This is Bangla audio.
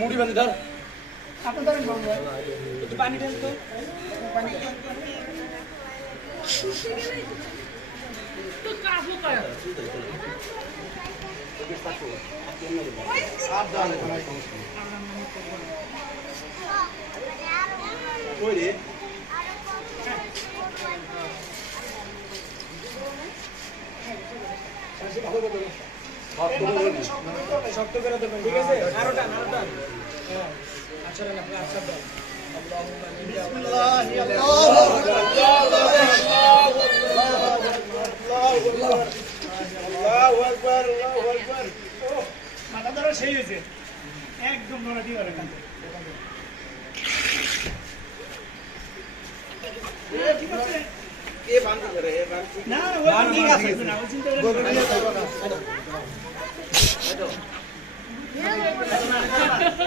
মুড়ি বাঁধি ধর পানি ঢেল তো শক্ত করে দেবেন ঠিক আছে আরো টান হ্যাঁ আচ্ছা না আপনি আচ্ছা দাও মাথা ধরা সেই হয়েছে একদম ধরা দিয়ে ঠিক আছে না ঠিক আছে না ও চিন্তা করেন না